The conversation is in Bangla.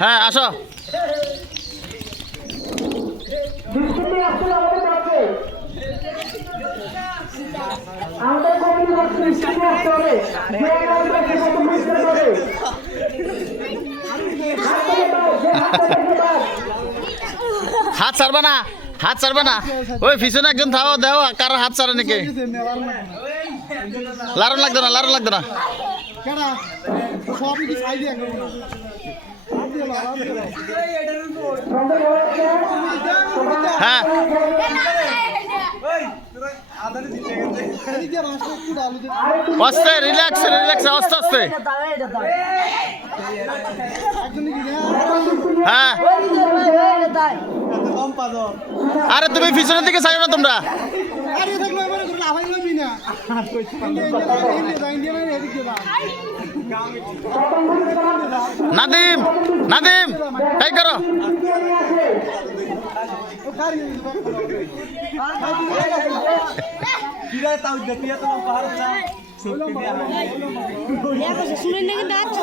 হ্যাঁ আসো। হাত ছাড়বা না, হাত ছাড়বা না। ওই পিছনে একজন থাও, দেও কারো হাত ছাড়ে নাকি। লারণ লাগতো না, লারণ লাগতো না। হ্যাঁ আস্তে, রিল্যাক্স রিল্যাক্স, আস্তে আস্তে। হ্যাঁ আরে তুমি পিছনের দিকে চাইও না তোমরা। নাদিম নাদিম তাই করো। শুনে নাকি